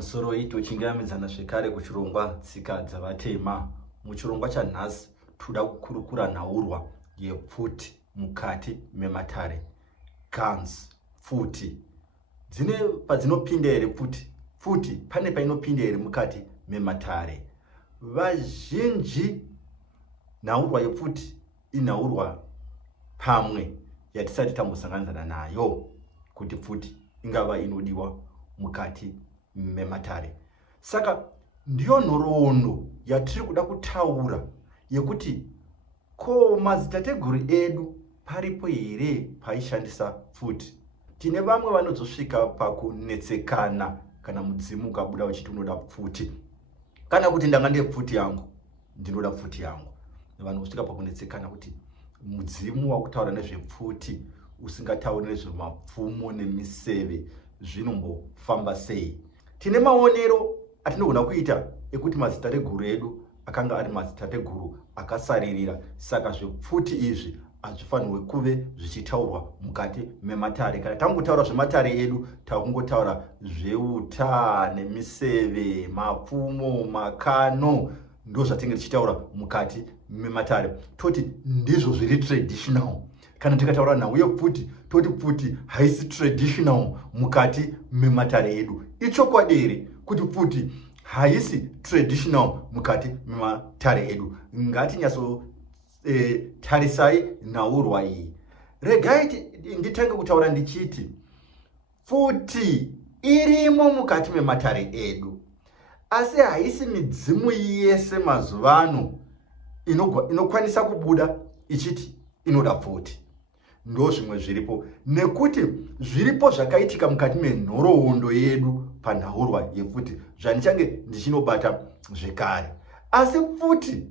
pamusoro tichingambidzana zvekare kuchirongwa tsika dzavatema. Muchirongwa chanhasi toda kukurukura nhaurwa yepfuti mukati mematare. Guns, pfuti dzine padzinopinda here pfuti pane painopinda here mukati mematare. Vazhinji nhaurwa yepfuti inhaurwa pamwe yatisati tambosanganisana nayo kuti pfuti ingava inodiwa mukati mematare. Saka ndiyo nhoroondo yatiri kuda kutaura yekuti ko madzitateguru edu paripo here paishandisa pfuti. Tine vamwe vanozosvika pakunetsekana kana mudzimu ukabuda uchiti unoda pfuti, kana kuti ndanga ndine pfuti yangu ndinoda pfuti yangu. Vanosvika pakunetsekana kuti mudzimu wakutaura nezvepfuti usingatauri nezvemapfumo nemiseve zvinombofamba sei. Tine maonero atinogona kuita ekuti madzitateguru edu akanga ari madzitateguru akasaririra. Saka zvepfuti izvi hazvifanirwe kuve zvichitaurwa mukati mematare. Kana tangotaura zvematare edu takungotaura zveuta nemiseve, mapfumo, makano, ndo zvatinge tichitaura mukati mematare. Toti ndizvo zviri traditional. Kana tikataura nhau yepfuti toti pfuti haisi traditional mukati mematare edu. Ichokwadi here kuti pfuti haisi traditional mukati mematare edu? Ngatinyatso tarisai nhaurwa iyi. Regai nditange kutaura ndichiti pfuti irimo mukati mematare edu, asi haisi midzimu yese mazuvano inokwanisa kubuda ichiti inoda pfuti. Ndo zvimwe zviripo, nekuti zviripo zvakaitika mukati menhoroondo yedu panhaurwa yepfuti zvanichange ndichinobata zvekare. Asi pfuti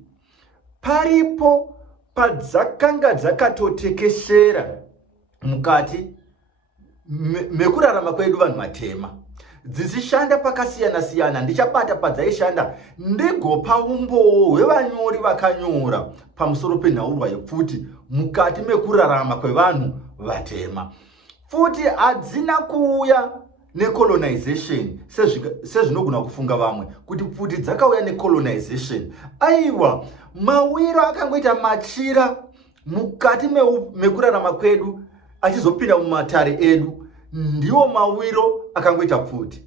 paripo padzakanga dzakatotekeshera mukati mekurarama kwedu vanhu vatema, dzichishanda pakasiyana siyana. Ndichabata padzaishanda ndigopa umboo hwevanyori vakanyora pamusoro penhaurwa yepfuti mukati mekurarama kwevanhu vatema. Pfuti hadzina kuuya necolonization sezvinogona kufunga vamwe kuti pfuti dzakauya necolonization. Aiwa, mawiro akangoita machira mukati mekurarama kwedu achizopinda mumatare edu, ndiwo mawiro akangoita pfuti.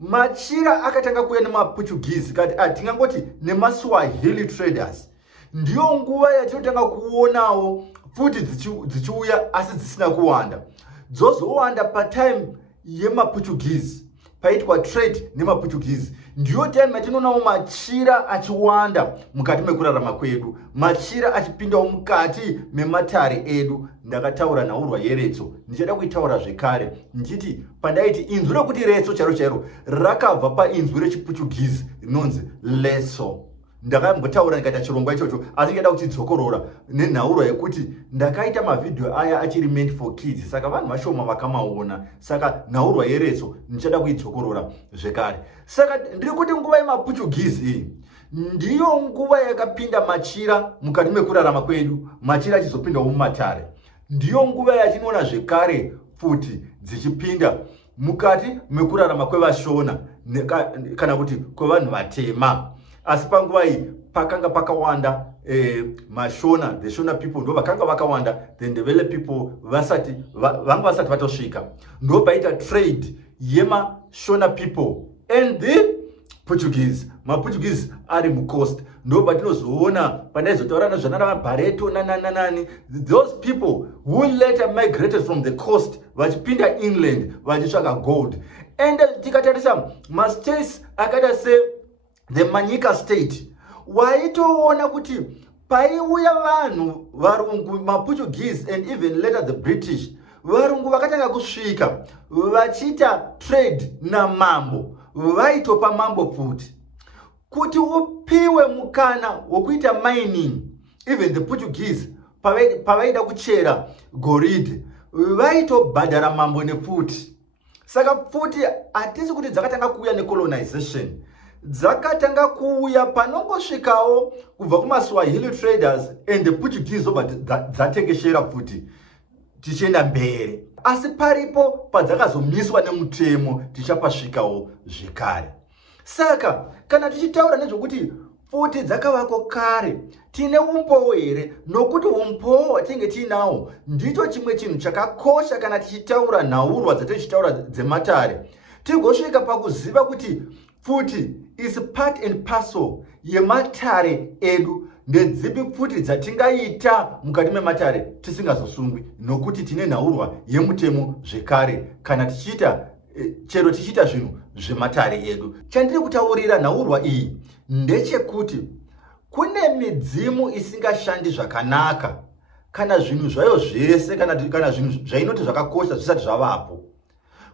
Machira akatanga kuuya nemaPortuguese, kati atingangoti nemaswahili traders. Ndiyo nguva yatinotanga kuonawo pfuti dzichiuya asi dzisina kuwanda. Dzozowanda patime yemaPortuguese, paitwa trade nemaPortuguese. Ndiyo time yatinoonawo machira achiwanda mukati mekurarama kwedu, machira achipindawo mukati mematare edu. Ndakataura nhaurwa yeretso, ndichada kuitaura zvekare ndichiti pandaiti inzwi rekuti retso chairo rakabva painzwi rechiPortuguese rinonzi leso. Ndakambotaura ndikaita chirongwa ichocho, asi ndingada kuchidzokorora nenhaurwa yekuti ndakaita mavhidhiyo aya achiri meant for kids, saka vanhu vashoma vakamaona. Saka nhaurwa yeretso ndichada kuidzokorora zvekare. Saka ndiri kuti nguva yemaPortuguese iyi ndiyo nguva yakapinda machira mukati mekurarama kwedu, machira achizopindawo mumatare. Ndiyo nguva yatinoona zvekare pfuti dzichipinda mukati mekurarama kwevashona kana kuti kwevanhu vatema. Asi panguva iyi pakanga pakawanda mashona, the Shona people ndo vakanga vakawanda, the Ndebele people vanga vasati vatosvika. Ndo paita trade yemashona people and the Portuguese. MaPortuguese ari mucoast. Ndo patinozoona pandaizotaura nezvanana Barreto nanani, those people who later migrated from the coast vachipinda inland vachitsvaka gold. And tikatarisa mastates akaita se the Manyika state, waitoona kuti paiuya vanhu varungu, maPortuguese and even later the British, varungu vakatanga kusvika vachiita trade namambo, vaitopa mambo pfuti kuti upiwe mukana wokuita mining. Even the Portuguese pavaida kuchera goridhe vaitobhadhara mambo nepfuti. Saka pfuti hatisi kuti dzakatanga kuuya necolonization, dzakatanga kuuya panongosvikawo kubva kumaswahili traders and the Portuguese obva dzatekeshera pfuti tichienda mberi. asi paripo padzakazomiswa nemutemo tichapasvikawo zvekare. Saka kana tichitaura nezvokuti futi dzakavako kare, tine umpowo here? Nokuti umpowo hwatinge tiinawo ndicho chimwe chinhu chakakosha kana tichitaura nhaurwa dzatichitaura dzematare. Tigosvika pakuziva kuti futi is part and parcel yematare edu. Ndedzipi futi dzatingaita mukati mematare tisingazosungwi, nokuti tine nhaurwa yemutemo zvekare kana tichiita chero tichiita zvinhu zvematare edu. Chandiri kutaurira nhaurwa iyi ndechekuti kune midzimu isingashandi zvakanaka kana zvinhu zvayo zvese kana zvinhu zvainoti zvakakosha zvisati zvavapo.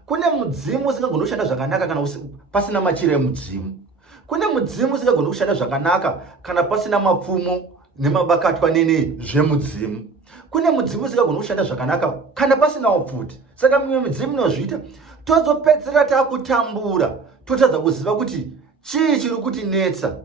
Kune mudzimu usingagonoshanda zvakanaka kana pasina machira emudzimu. Kune mudzimu usingagono kushanda zvakanaka kana pasina mapfumo nemabakatwa nene zvemudzimu. Kune mudzimu usingagono kushanda zvakanaka kana pasina futi. Saka mimwe midzimu inozviita tozopedzera takutambura, totadza kuziva kuti chii chiri kutinetsa.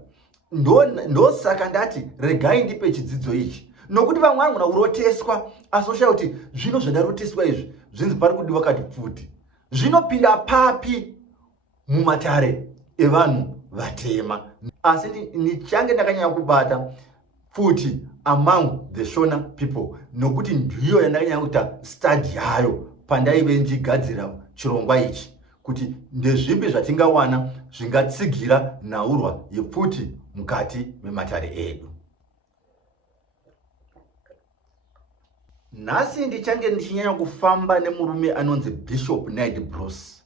Ndosaka ndati regai ndipe chidzidzo ichi, nokuti vamwe vanogona kuroteswa asi oshaya kuti zvino zvandaroteswa izvi zvinzi pari kudiwa kati futi. Zvinopinda papi mumatare evanhu vatema? Asi nichange ndakanyanya kubata futi among the Shona people, nokuti ndiyo yandakanyanya kuita study yayo pandaive ndichigadzira chirongwa ichi, kuti ndezvipi zvatingawana zvingatsigira nhaurwa yefuti mukati mematare edu. Nhasi ndichange ndichinyanya kufamba nemurume anonzi Bishop Naird Bruce.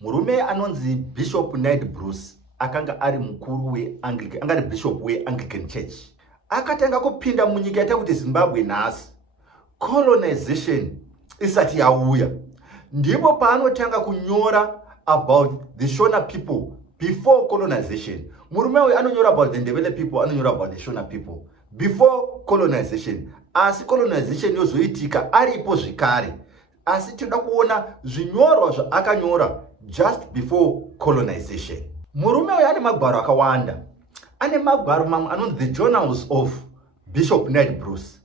Murume anonzi Bishop Naird Bruce akanga ari mukuru anga ari bishop weAnglican Church. Akatanga kupinda munyika yatakuti Zimbabwe nhasi, colonization isati yauya. Ndipo paanotanga kunyora about the Shona people before colonization. Murume uyu anonyora about the Ndebele people, anonyora about the Shona people before colonization. Asi colonization yozoitika aripo zvekare. Asi tinoda kuona zvinyorwa zvaakanyora just before colonization. Murume uyu ane magwaro akawanda. Ane magwaro mamwe anonzi The Journals of Bishop Naird Bruce.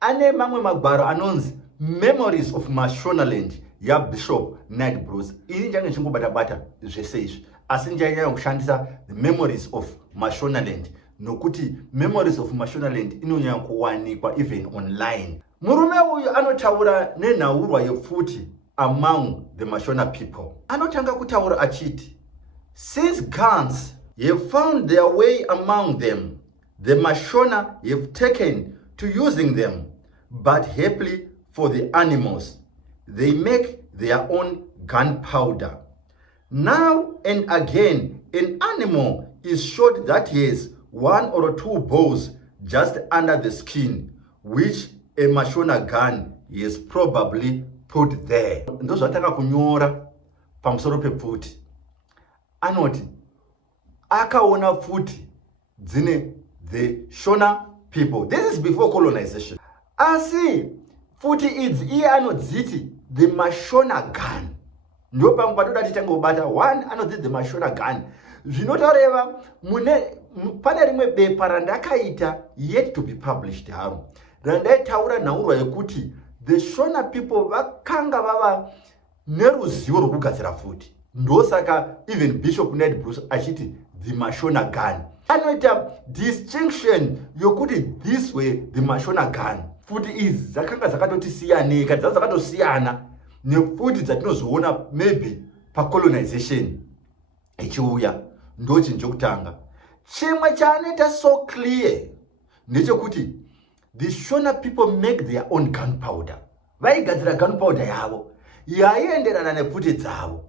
Ane mamwe magwaro anonzi Memories of Mashonaland yaBishop Naird Bruce. Ini ndichange ndichingobata zvese izvi, asi ndichanyanya kushandisa The Memories of Mashonaland, nokuti Memories of Mashonaland inonyanya kuwanikwa even online. Murume uyu anotaura nenhaurwa yefuti among the Mashona people. Anotanga kutaura achiti, since guns have found their way among them, the Mashona have taken to using them, but happily for the animals, they make their own gunpowder. Now and again, an animal is shot that has 1 or 2 balls just under the skin, which a Mashona gun is probably put there. Ndozvatanga kunyora pamusoro pefuti. Anoti akaona futi dzine the Shona people. This is before colonization. Asi futi idzi iye anodziti the Mashona gun. Ndo pamwe patoda tichangobata one anodziti the Mashona gun. Zvinotareva pane rimwe bepa randakaita yet to be published haro, randaitaura nhaurwa yekuti the Shona people vakanga vava neruzivo rwokugadzira futi. Ndosaka even Bishop Naird Bruce achiti the Mashona gun. Anoita distinction yokuti this way the Mashona gun. Futi idzi dzakanga dzakatoti siyanei, dzakatosiyana nefuti dzatinozoona maybe pacolonization ichiuya. Ndo chinhu chokutanga. Chimwe chaanoita so clear ndechekuti the Shona people make their own gunpowder. Vaigadzira gunpowder yavo yaienderana nefuti dzavo.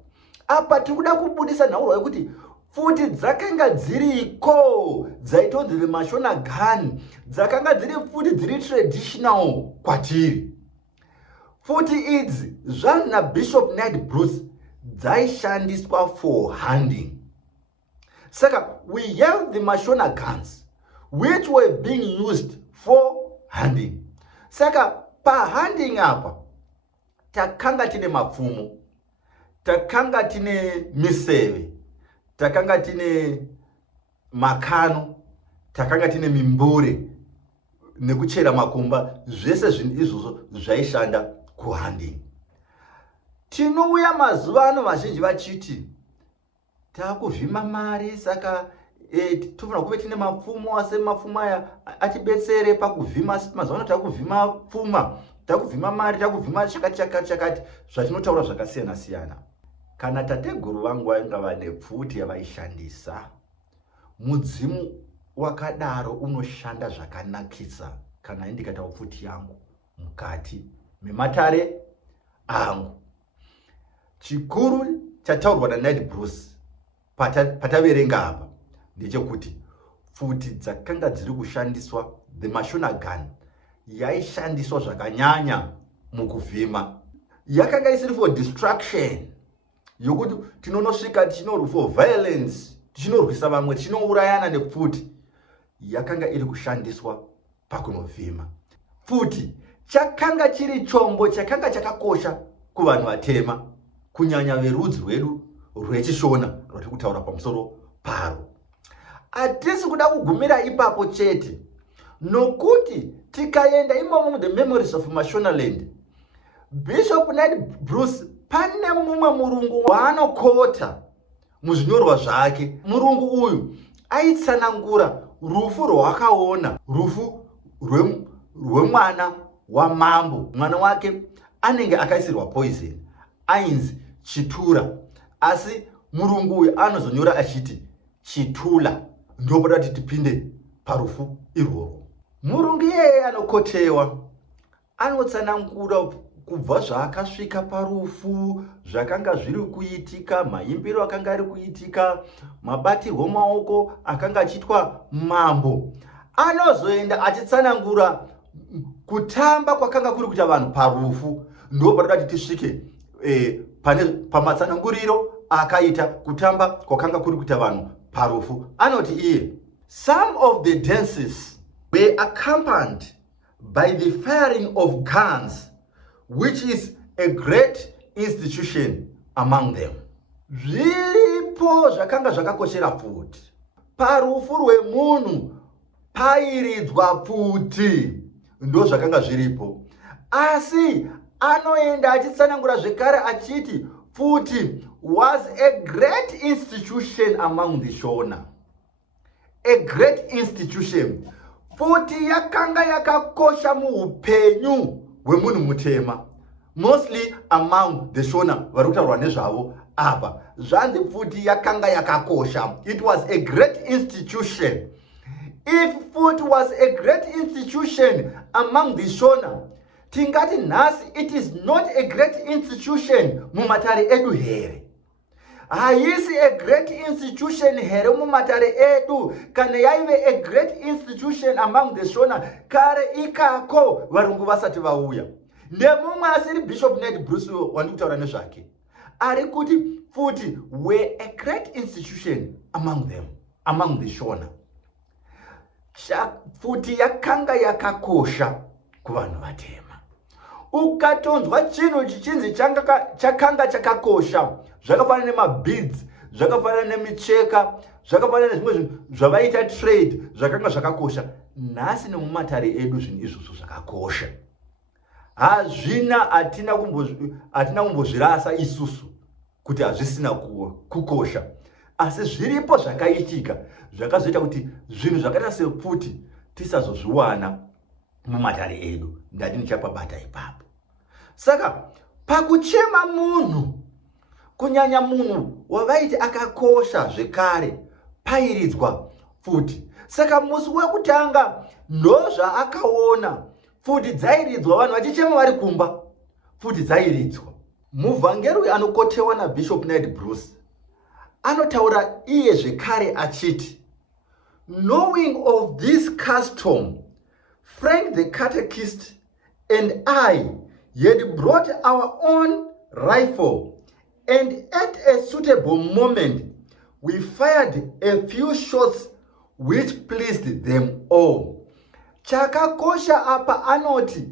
Apa tikuda kubudisa nhaurwa yekuti futi dzakanga dziriko dzaitonzi the Mashona gun, dzakanga dziri futi dziri traditional kwatiri. Futi idzi zvanhu naBishop Naird Bruce dzaishandiswa for hunting. Saka we have the Mashona guns which were being used for hunting. Saka pa hunting apa takanga tine mapfumo, takanga tine miseve, takanga tine makano, takanga tine mimbure nekuchera makomba. Zvese zvinhu izvozvo zvaishanda kuhunting. Tinouya mazuva ano vazhinji vachiti takuvhima mari, saka tofana kuve tine mapfumo, asi mapfumo aya atibetsere pakuvhima. Asi mazuva ano takuvhima pfuma, takuvhima mari, takuvhima chakati zvatinotaura zvakasiyana siyana. Kana tateguru vangu vainga vane pfuti yavaishandisa, mudzimu wakadaro unoshanda zvakanakisa kana indikata pfuti yangu mukati mematare angu. Chikuru chataurwa naNed Bruce pataverenga apa ndechekuti pfuti dzakanga dziri kushandiswa, the mashona gun yaishandiswa zvakanyanya mukuvhima, yakanga isiri for destruction yokuti tinonosvika tichinorwa for violence, tichinorwisa vamwe, tichinourayana nepfuti. Yakanga iri kushandiswa pakunovhima. Pfuti chakanga chiri chombo chakanga chakakosha kuvanhu vatema, kunyanya verudzi rwedu rwechishona rwatiri kutaura pamusoro paro. Hatisi kuda kugumira ipapo chete, nokuti tikaenda imomo the memories of Mashonaland, Bishop Ned Bruce pane mumwe murungu waanokota muzvinyorwa zvake. Murungu uyu aitsanangura rufu rwakaona, rufu rwemwana wamambo. Mwana wake anenge akaisirwa poison, ainzi Chitura, asi murungu uyu anozonyora achiti Chitula. Ndopoda kuti tipinde parufu irworwo. Murungu iyeye anokotewa anotsanangura kubva zvaakasvika parufu, zvakanga zviri kuitika, maimbiro akanga ari kuitika, mabatirwo maoko akanga achiitwa mambo. Anozoenda achitsanangura kutamba kwakanga kuri kuita vanhu parufu. Ndopoda kuti tisvike pamatsananguriro akaita kutamba kwakanga kuri kuita vanhu parufu. Anoti iye, some of the dances were accompanied by the firing of guns, which is a great institution among them. Zviripo zvakanga zvakakoshera pfuti. Parufu rwemunhu pairidzwa pfuti, ndo zvakanga zviripo. Asi anoenda achitsanangura zvekare achiti pfuti was a great institution among the Shona. A great institution. Pfuti yakanga yakakosha muupenyu hwemunhu mutema, mostly among the Shona vari kutaurwa nezvavo apa. Zvanzi pfuti yakanga yakakosha. It was a great institution. If pfuti was a great institution among the Shona, tingati nhasi it is not a great institution mumatare edu here. Haisi a great institution here mumatare edu. Kana yaive a great institution among the Shona, kare ikako varungu vasati vauya. Ndemumwe asiri Bishop Ned Bruce wandikutaura nezvake, ari kuti pfuti were a great institution among them, among the Shona. Pfuti yakanga yakakosha kuvanhu vatema. Ukatonzwa chinhu chichinzi chakanga chakakosha, zvakafanana nemabeads, zvakafanana nemicheka, zvakafanana nezvimwe zvinhu zvavaita trade, zvakanga zvakakosha. Nhasi nemumatare edu zvinhu izvozvo zvakakosha. Hazvina, hatina kumbozvirasa isusu kuti hazvisina kukosha, asi zviripo zvakaitika zvakazoita kuti zvinhu zvakaita sepfuti tisazozviwana mumatare edu. Ndati ndichapabata ipapo. Saka pakuchema munhu, kunyanya munhu wavaiti akakosha zvekare, pairidzwa pfuti. Saka musi wekutanga ndozvaakaona pfuti dzairidzwa, vanhu vachichema vari kumba, pfuti dzairidzwa. Muvhangeri anokotewa naBishop Ned Bruce anotaura iye zvekare achiti, knowing of this custom, Frank the catechist and I had brought our own rifle, and at a suitable moment we fired a few shots which pleased them all. Chakakosha apa anoti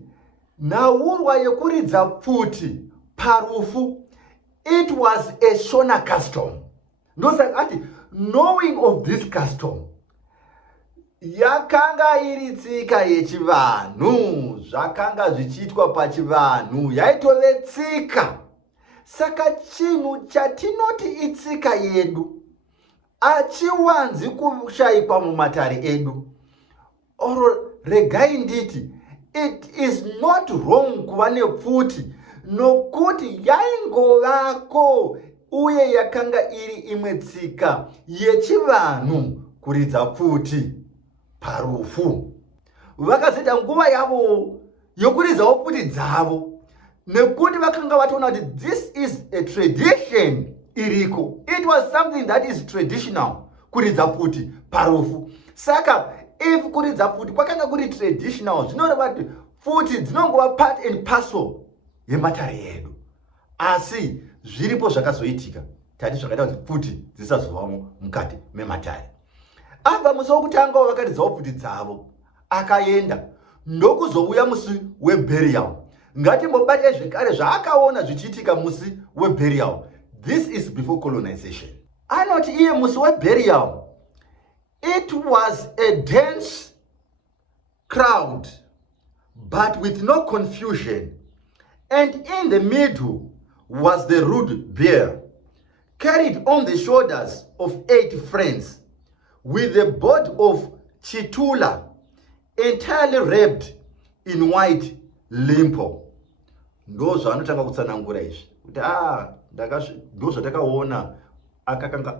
naurwa yekuridza pfuti parufu, it was a Shona custom. Ndosaka ati knowing of this custom, yakanga iri tsika yechivanhu, zvakanga zvichiitwa pachivanhu, yaitove tsika. Saka chinhu chatinoti itsika yedu achiwanzi kushayikwa mumatare edu. Oro regai nditi, it is not wrong kuva nepfuti, nokuti yaingovako uye yakanga iri imwe tsika yechivanhu kuridza pfuti parufu. Vakazoita nguva yavo yokuridzawo pfuti dzavo, nekuti vakanga vatoona kuti this is a tradition iriko. It was something that is traditional kuridza pfuti parufu. Saka if kuridza pfuti kwakanga kuri traditional, zvinoreva kuti pfuti dzinongova part and parcel yematare yedu. Asi zviripo zvakazoitika tati zvakaita kuti pfuti dzisazovamo mukati mematare. Abva musi wokutanga wavakaridzawo pfuti dzavo akaenda ndokuzouya musi weburial. Ngatimbobate zvekare zvaakaona zvichiitika musi weburial. This is before colonization. Anoti iye musi weburial, it was a dense crowd but with no confusion, and in the middle was the rude bier, carried on the shoulders of 8 friends, with the body of Chitula entirely wrapped in white limpo. Ndo zvaanotanga kutsanangura izvi kuti ndo zvatakaona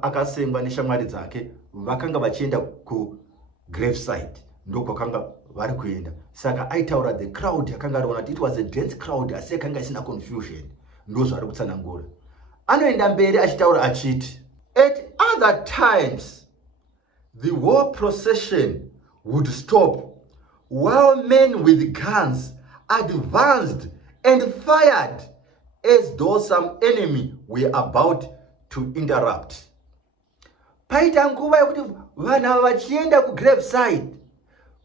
akasengwa neshamwari dzake vakanga vachienda kugraveside, ndo kwakanga vari kuenda. Saka aitaura the crowd yakanga ariona kuti it was a dense crowd, asi yakanga isina confusion. Ndo zvari kutsanangura. Anoenda mberi achitaura achiti, at other times the war procession would stop while men with guns advanced and fired as though some enemy were about to interrupt. Paita nguva yokuti vanhu vachienda kugraveside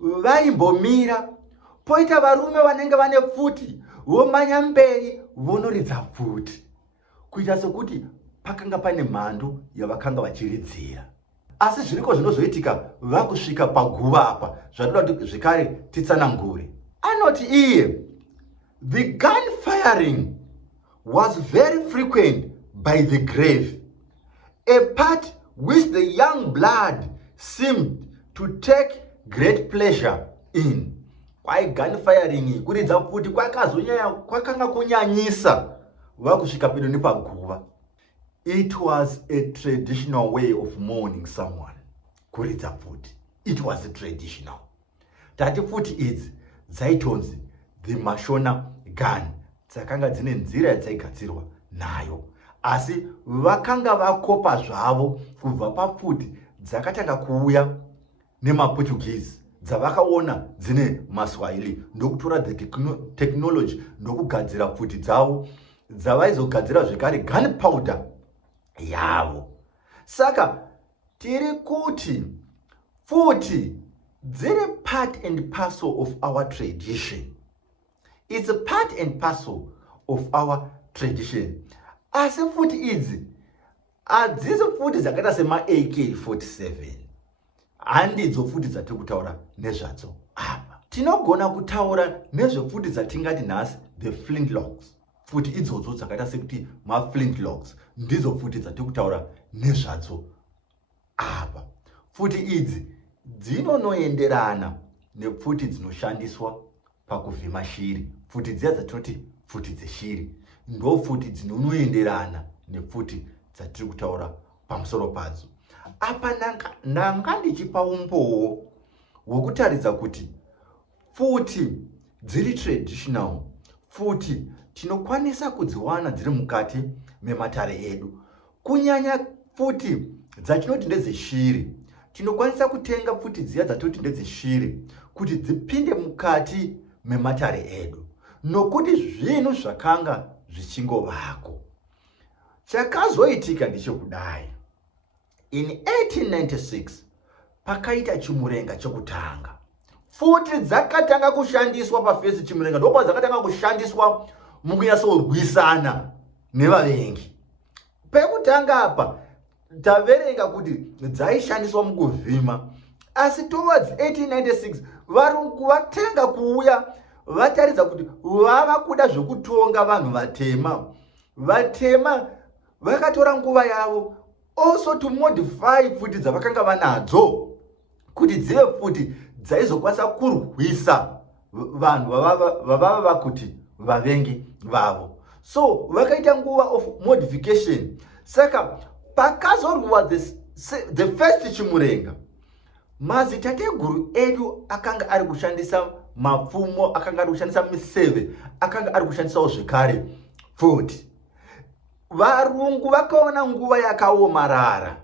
vaimbomira, poita varume vanenge vane pfuti vomanya mberi vonoridza pfuti, kuita sekuti pakanga pane mhando yavakanga vachiridzira. Asi zviriko zvinozoitika vakusvika paguva apa zvatoda kuti zvekare titsanangure. Anoti iye, the gun firing was very frequent by the grave, a part which the young blood seemed to take great pleasure in. Kwai gun firing kuridza pfuti kwakanga kunyanyisa vakusvika pedo nepaguva. It was a traditional way of mourning someone. Kuridza pfuti, it was a traditional. Tati pfuti idzi dzaitonzi the Mashona gun, dzakanga dzine nzira yadzaigadzirwa nayo. Asi vakanga vakopa zvavo kubva papfuti dzakatanga kuuya nemaPortuguese, dzavakaona dzine maSwahili, ndokutora the technology ndokugadzira pfuti dzavo dzavaizogadzira zvekare gunpowder yavo. Saka tiri kuti pfuti dziri part and parcel of our tradition. It's a part and parcel of our tradition. Asi pfuti idzi hadzisi pfuti dzakaita sema AK-47. Handidzo pfuti dzatiri kutaura nezvadzo apa. Tinogona kutaura nezvepfuti dzatingati nhasi the flintlocks. Pfuti idzodzo dzakaita sekuti maflintlocks ndidzo pfuti dzatiri kutaura nezvadzo apa. Pfuti idzi dzinonoenderana nepfuti dzinoshandiswa pakuvhima shiri. Pfuti dziya dzatinoti pfuti dzeshiri ndo pfuti dzinonoenderana nepfuti dzatiri kutaura pamusoro padzo. Apa ndanga ndichipa umboo hwekutaridza kuti pfuti dziri traditional, pfuti tinokwanisa kudziwana dziri mukati mematare edu. Kunyanya pfuti dzatinoti ndedzeshiri, tinokwanisa kutenga pfuti dziya dzatinoti ndedzeshiri kuti dzipinde mukati mematare edu, nokuti zvinhu zvakanga zvichingovako. Chakazoitika ndechekudai. In 1896 pakaita chimurenga chokutanga. Pfuti dzakatanga kushandiswa pafesi chimurenga, ndopa dzakatanga kushandiswa mukunyatsorwisana nevavengi. Pekutanga apa taverenga kuti dzaishandiswa mukuvhima, asi towards 1896 varungu vatenga kuuya vataridza kuti vava kuda zvekutonga vanhu vatema vatema vakatora nguva yavo also to modify pfuti dzavakanga vanadzo kuti dzive pfuti dzaizokwanisa kurwisa vanhu vavava vakuti vavengi vavo. So vakaita nguva of modification. Saka pakazorwa the first Chimurenga, mazitateguru edu akanga ari kushandisa mapfumo, akanga ari kushandisa miseve, akanga ari kushandisawo zvekare pfuti. Varungu vakaona nguva yakaomarara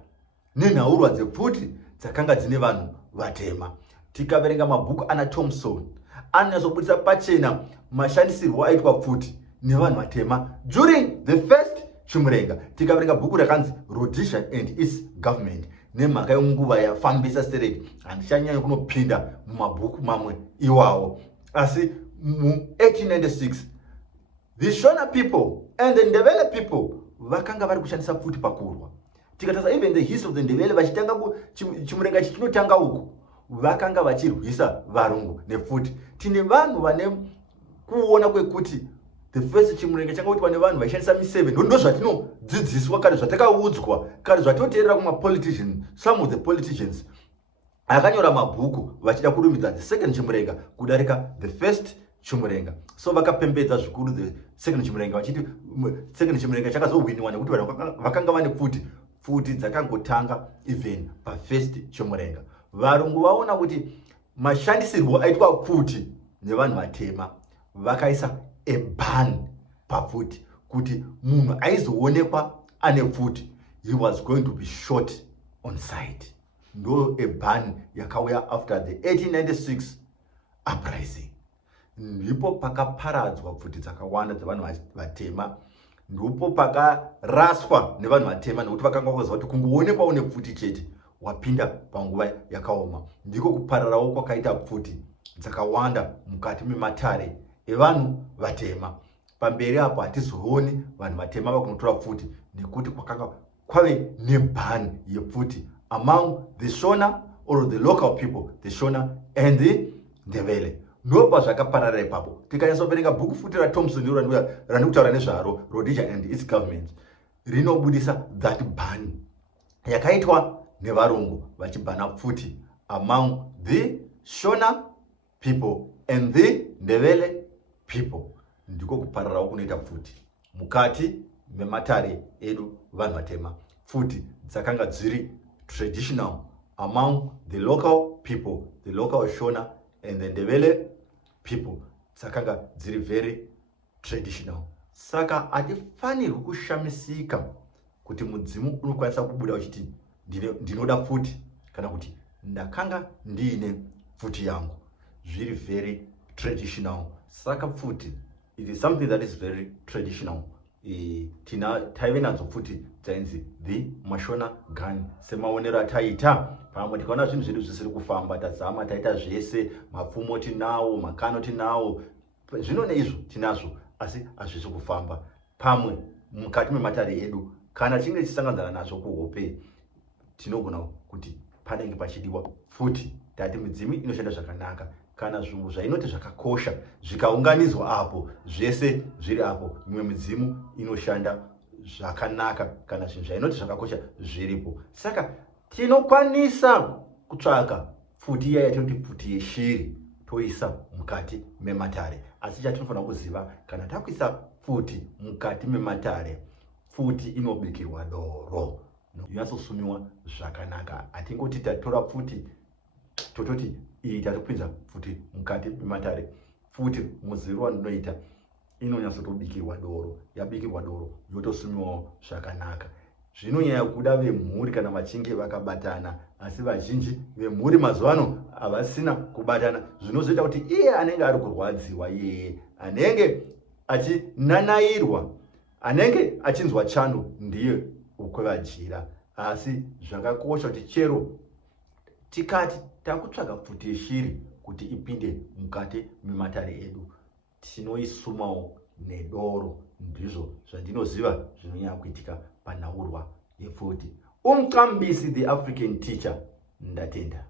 nenhaurwa dzepfuti dzakanga dzine vanhu vatema. Tikaverenga mabhuku ana Thompson anozobudisa pachena mashandisirwo aitwa pfuti nevanhu vatema during the first Chimurenga. Tikaverenga bhuku rakanzi Rhodesia and its Government nemhaka yenguva yafambisa Stereki. Handichanyanyi kunopinda mumabhuku mamwe iwawo. Asi mu 1896 the Shona people and the Ndebele people vakanga vari kushandisa pfuti pakurwa. Tikatasa even the history of the Ndebele vachitanga Chimurenga chichinotanga uku vakanga vachirwisa varungu nepfuti. Tine vanhu vane kuona kwekuti the first Chimurenga changaitwa nevanhu vaishandisa miseve. Ndo zvatinodzidziswa kare, zvatakaudzwa kare, zvatoteerera kuma politicians. Some of the politicians akanyora mabhuku vachida kurumidza the second Chimurenga kudarika the first Chimurenga. So vakapembedza zvikuru the second Chimurenga vachiti second Chimurenga chakazowiniwa nekuti vanhu vakanga vane pfuti dzakangotanga even pa first Chimurenga. Varungu vaona kuti mashandisirwo aitwa pfuti nevanhu vatema, vakaisa a ban papfuti kuti munhu aizoonekwa ane pfuti he was going to be shot on sight. Ndo a ban yakauya after the 1896 uprising. Ndipo pakaparadzwa pfuti dzakawanda dzevanhu vatema. Ndipo pakaraswa nevanhu vatema nekuti vakanga vakuziva kuti kungoonekwa une pfuti chete wapinda panguva yakaoma. Ndiko kupararawo kwakaita pfuti dzakawanda mukati mematare evanhu vatema. Pamberi apo hatizooni vanhu vatema vakunotora pfuti nekuti kwakanga kwave nebani yepfuti among the Shona or the local people, the Shona and the Ndebele. Ndopa zvakaparara ipapo. Tikanyatsoverenga bhuku futi raThompson ranokutaura nezvaro Rhodesia and its Government rinobudisa that ban yakaitwa nevarungu vachibhana pfuti among the Shona people and the Ndebele people. Ndiko kupararawo kunoita pfuti mukati mematare edu vanhu vatema. Pfuti dzakanga dziri traditional among the local people, the local Shona and the Ndebele people, dzakanga dziri very traditional. Saka hatifanirwi kushamisika kuti mudzimu unokwanisa kubuda uchiti ndinoda pfuti kana kuti ndakanga ndiine pfuti yangu. Zviri very traditional. Saka pfuti, it is something that is very traditional. Taive nadzo pfuti dzainzi the Mashona gun semaonero ataita pamwe tikaona zvinhu zvedu zvisiri kufamba, tazama taita zvese, mapfumo tinawo, makano tinawo, zvino neizvo tinazvo, asi hazvisi kufamba. Pamwe mukati mematare edu kana chinge chisanganzana nazvo kuhope, tinogona kuti panenge pachidiwa pfuti. Tati midzimu inoshanda zvakanaka kana zvinhu zvainoti zvakakosha zvikaunganidzwa apo, zvese zviri apo, imwe midzimu inoshanda zvakanaka kana zvinhu zvainoti zvakakosha zviripo. Saka tinokwanisa kutsvaka pfuti iya yatinoti pfuti yeshiri toisa mukati mematare. Asi chatinofanira kuziva, kana takuisa pfuti mukati mematare, pfuti inobikirwa doro, inatsosumiwa zvakanaka. Hatingoti tatora pfuti tototi iyi tatopinza pfuti mukati mematare. Pfuti muzivo wandinoita inonyatsotobikirwa doro, yabikirwa doro yotosumiwa zvakanaka. Zvinonyanya kuda vemhuri kana vachinge vakabatana, asi vazhinji vemhuri mazuvano havasina kubatana, zvinozoita kuti iye anenge ari kurwadziwa, iye anenge achinanairwa, anenge achinzwa chando, ndiye ukwevajira. Asi zvakakosha kuti chero tikati takutsvaga pfuti yeshiri kuti ipinde mukati mematare edu, tinoisumawo nedoro. Ndizvo zvandinoziva zvinonyanya kuitika panhaurwa yepfuti. Umqambisi the African teacher, ndatenda.